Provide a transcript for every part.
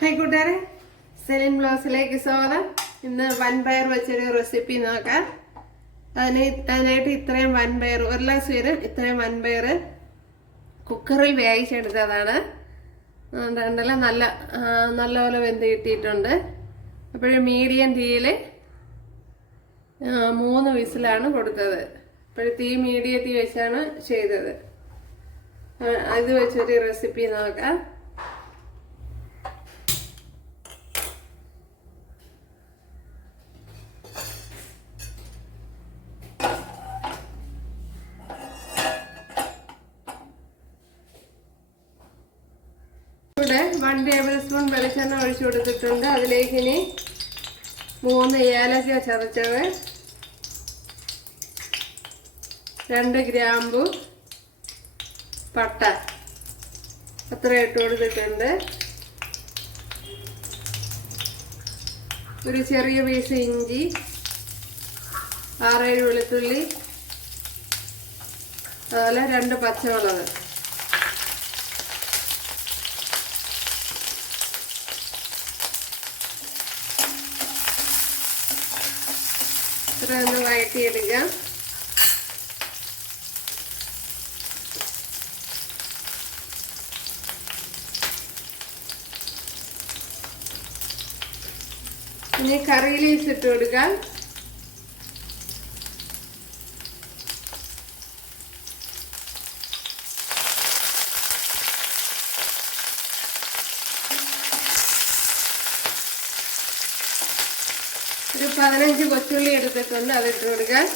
Hi കൂട്ടുകാരെ, സെലിൻ ബ്ലോസിലേക്ക് സ്വാഗതം. ഇന്ന് വൻപയർ വെച്ചൊരു റെസിപ്പി നോക്കാം. അതിനായിട്ട് ഇത്രയും വൻപയർ, 1 ഗ്ലാസ് വരും ഇത്രയും വൻപയർ കുക്കറിൽ വേവിച്ചെടുത്തതാണ്. അതുകൊണ്ടല്ല നല്ലപോലെ വെന്ത് കിട്ടിയിട്ടുണ്ട്. അപ്പോഴും മീഡിയം തീയിൽ 3 വിസിലാണ് കൊടുത്തത്. അപ്പോഴും തീ മീഡിയത്തിൽ വെച്ചാണ് ചെയ്തത്. ഇത് വെച്ചൊരു റെസിപ്പി നോക്കാം. ഇവിടെ 1 ടേബിൾ സ്പൂൺ വെളിച്ചെണ്ണ ഒഴിച്ചു കൊടുത്തിട്ടുണ്ട്. അതിലേക്ക് ഇനി 3 ഏലക്ക ചതച്ചത്, 2 ഗ്രാമ്പു, പട്ട അത്ര ഇട്ട് കൊടുത്തിട്ടുണ്ട്. ഒരു ചെറിയ പീസ് ഇഞ്ചി, 6-7 വെളുത്തുള്ളി, അതുപോലെ 2 പച്ചമുളക്. ഇത്ര ഒന്ന് വഴറ്റിയെടുക്കാം. ഇനി കറി ലീവ്സ് ഇട്ട് കൊടുക്കാം. ഒരു 15 കൊച്ചുള്ളി എടുത്തിട്ടുണ്ട്, അതിട്ട് കൊടുക്കാം.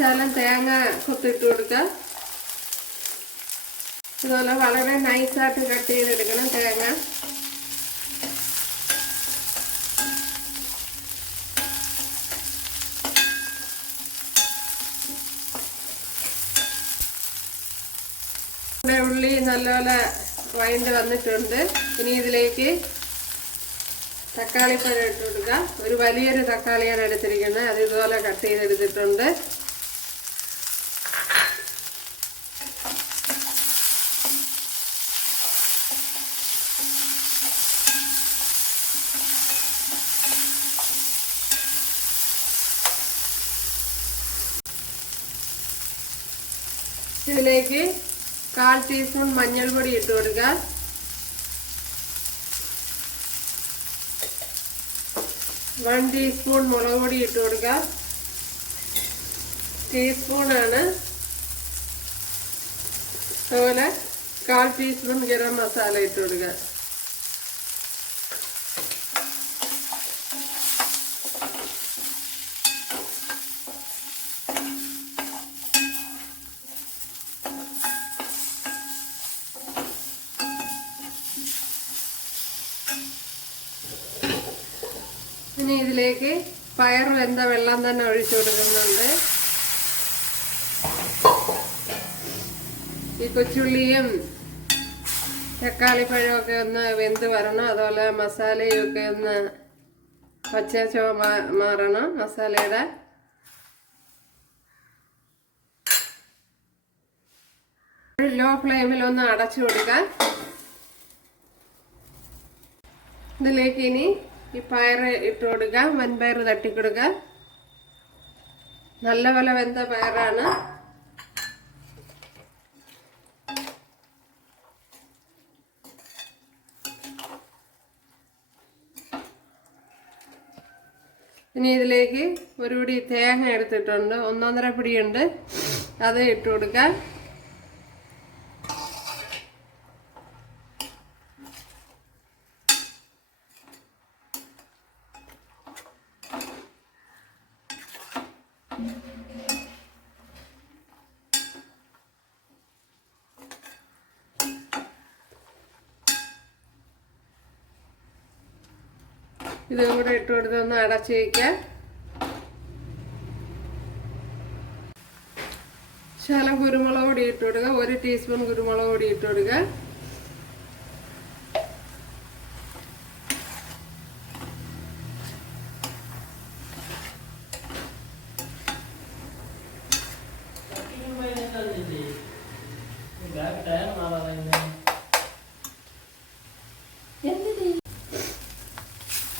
ശകലം തേങ്ങ കൊത്തിട്ട് കൊടുക്കാം. ഇതുപോലെ വളരെ നൈസായിട്ട് കട്ട് ചെയ്തെടുക്കണം തേങ്ങ. ഉള്ളി നല്ലപോലെ വഴണ്ട് വന്നിട്ടുണ്ട്. ഇനി ഇതിലേക്ക് തക്കാളിപ്പഴം ഇട്ട് കൊടുക്കാം. ഒരു വലിയൊരു തക്കാളിയാണ് എടുത്തിരിക്കുന്നത്, അത് ഇതുപോലെ കട്ട് ചെയ്തെടുത്തിട്ടുണ്ട്. ഇതിലേക്ക് 1/4 ടീസ്പൂൺ മഞ്ഞൾപ്പൊടി ഇട്ട് കൊടുക്കുക. 1 ടീസ്പൂൺ മുളക് പൊടി ഇട്ട് കൊടുക്കുക. ടീസ്പൂണാണ്. അതുപോലെ 1/4 ടീസ്പൂൺ ഗരം മസാല ഇട്ട് കൊടുക്കുക. ഇനി ഇതിലേക്ക് പയർ വെന്ത വെള്ളം തന്നെ ഒഴിച്ചു കൊടുക്കുന്നുണ്ട്. ഈ കൊച്ചുള്ളിയും തക്കാളിപ്പഴവും ഒക്കെ ഒന്ന് വെന്ത് വരണം. അതുപോലെ മസാലയും ഒക്കെ ഒന്ന് പച്ച ചുവ മാറണം മസാലയുടെ. ലോ ഫ്ലെയിമിൽ ഒന്ന് അടച്ചു കൊടുക്കാം. ഇതിലേക്ക് ഇനി ഈ പയർ ഇട്ട് കൊടുക്കാം. വൻപയർ തട്ടിക്കൊടുക്കാം. നല്ലപോലെ വെന്ത പയറാണ്. ഇനി ഇതിലേക്ക് ഒരു പിടി തേങ്ങ എടുത്തിട്ടുണ്ട്, 1.5 പിടിയുണ്ട്, അത് ഇട്ട് കൊടുക്കാം. ഇതും കൂടെ ഇട്ട് കൊടുത്തൊന്ന് അടച്ച് വയ്ക്കാം. ശകലം കുരുമുളക് പൊടി ഇട്ട് കൊടുക്കുക. 1 ടീസ്പൂൺ കുരുമുളക് പൊടി ഇട്ട് കൊടുക്കുക.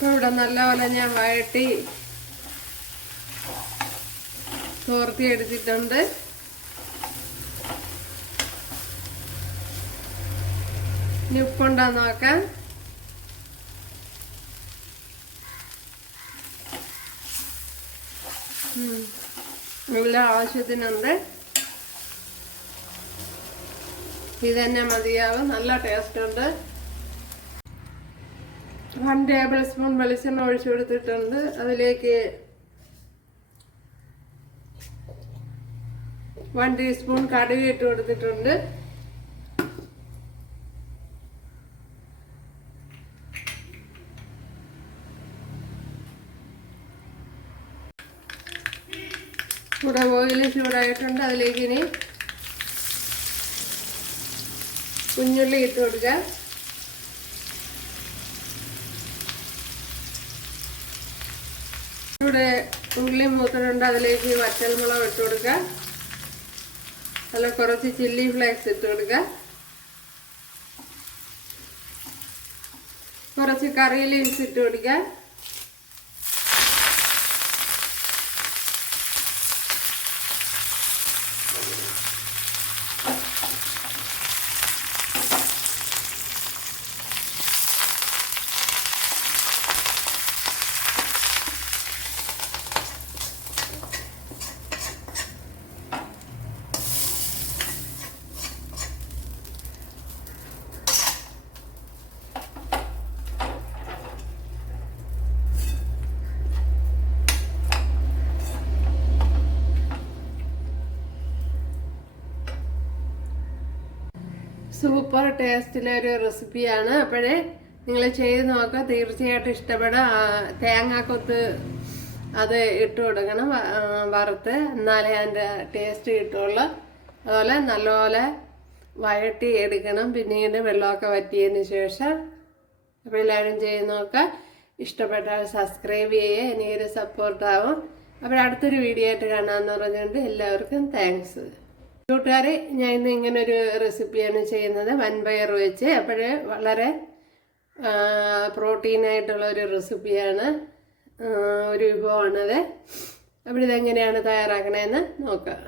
ഇവിടെ നല്ലപോലെ ഞാൻ വഴട്ടി തോർത്തി എടുത്തിട്ടുണ്ട്. ഇനി ഉപ്പുണ്ടോ നോക്കാം. എല്ലാം ആവശ്യത്തിനുണ്ട്. ഇതന്നെ മതിയാവും. നല്ല ടേസ്റ്റ് ഉണ്ട്. 1 ടേബിൾ സ്പൂൺ വെളിച്ചെണ്ണ ഒഴിച്ചു കൊടുത്തിട്ടുണ്ട്. അതിലേക്ക് 1 ടീസ്പൂൺ കടുക് ഇട്ട് കൊടുത്തിട്ടുണ്ട്. ഇവിടെ ഓയിൽ ചൂടായിട്ടുണ്ട്. അതിലേക്ക് ഇനി കുഞ്ഞുള്ളി ഇട്ട് കൊടുക്കുക. ഇവിടെ ഉള്ളി മൂത്തിട്ടുണ്ട്. അതിലേക്ക് വറ്റൽമുളക് ഇട്ട് കൊടുക്കുക. അതിൽ കുറച്ച് ചില്ലി ഫ്ലേക്സ് ഇട്ട് കൊടുക്കുക. കുറച്ച് കറി ലീവ്സ് ഇട്ട് കൊടുക്കുക. സൂപ്പർ ടേസ്റ്റിലൊരു റെസിപ്പിയാണ്. അപ്പോഴേ നിങ്ങൾ ചെയ്ത് നോക്കുക. തീർച്ചയായിട്ടും ഇഷ്ടപ്പെടും. തേങ്ങാക്കൊത്ത് അത് ഇട്ട് കൊടുക്കണം വറുത്ത്. എന്നാലേ അതിൻ്റെ ടേസ്റ്റ് കിട്ടുള്ളൂ. അതുപോലെ നല്ലപോലെ വഴട്ടി എടുക്കണം. പിന്നീട് വെള്ളമൊക്കെ വറ്റിയതിന് ശേഷം. അപ്പോൾ എല്ലാവരും ചെയ്ത് നോക്കുക. ഇഷ്ടപ്പെട്ടാൽ സബ്സ്ക്രൈബ് ചെയ്യുക. എനിക്കൊരു സപ്പോർട്ടാവും. അപ്പോൾ അടുത്തൊരു വീഡിയോ ആയിട്ട് കാണാമെന്ന് പറഞ്ഞുകൊണ്ട് എല്ലാവർക്കും താങ്ക്സ്. കൂട്ടുകാരെ, ഞാൻ ഇന്ന് ഇങ്ങനൊരു റെസിപ്പിയാണ് ചെയ്യുന്നത്. വൻപയർ വെച്ച്. അപ്പോഴേ വളരെ പ്രോട്ടീനായിട്ടുള്ള ഒരു റെസിപ്പിയാണ്, ഒരു വിഭവമാണത്. അപ്പോൾ ഇതെങ്ങനെയാണ് തയ്യാറാക്കണതെന്ന് നോക്കാം.